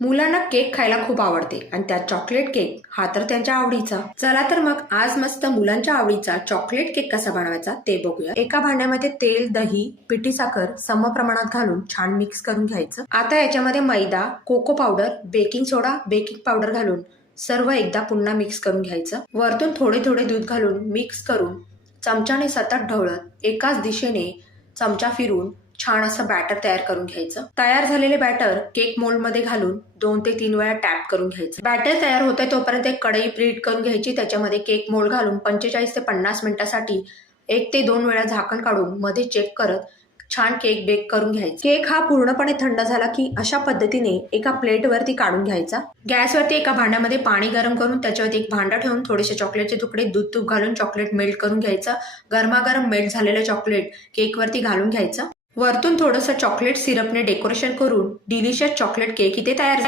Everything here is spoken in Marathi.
मुलांना केक खायला खूप आवडते आणि त्यात चॉकलेट केक हा तर त्यांच्या आवडीचा. चला तर मग आज मस्त मुलांच्या आवडीचा चॉकलेट केक कसा बनवायचा ते बघूया. एका भांड्यामध्ये तेल, दही, पिठी साखर सम प्रमाणात घालून छान मिक्स करून घ्यायचं. आता याच्यामध्ये मैदा, कोको पावडर, बेकिंग सोडा, बेकिंग पावडर घालून सर्व एकदा पुन्हा मिक्स करून घ्यायचं. वरतून थोडे थोडे दूध घालून मिक्स करून चमच्याने सतत ढवळत एकाच दिशेने चमचा फिरून छान असं बॅटर तयार करून घ्यायचं. तयार झालेले बॅटर केक मोल्ड मध्ये घालून 2 ते 3 वेळा टॅप करून घ्यायचं. बॅटर तयार होतंय तोपर्यंत एक कढई प्रीहीट करून घ्यायची. त्याच्यामध्ये केक मोल्ड घालून 45 ते 50 मिनिटांसाठी 1 ते 2 वेळा झाकण काढून मध्ये चेक करत छान केक बेक करून घ्यायचा. केक हा पूर्णपणे थंड झाला की अशा पद्धतीने एका प्लेटवरती काढून घ्यायचा. गॅसवरती एका भांड्यामध्ये पाणी गरम करून त्याच्यावरती एक भांडा ठेवून थोडेसे चॉकलेटचे तुकडे, दूध, तूप घालून चॉकलेट मेल्ट करून घ्यायचं. गरमागरम मेल्ट झालेलं चॉकलेट केकवरती घालून घ्यायचं. वरतून थोडंसं चॉकलेट सिरपने डेकोरेशन करून डिलिशियस चॉकलेट केक इथे तयार.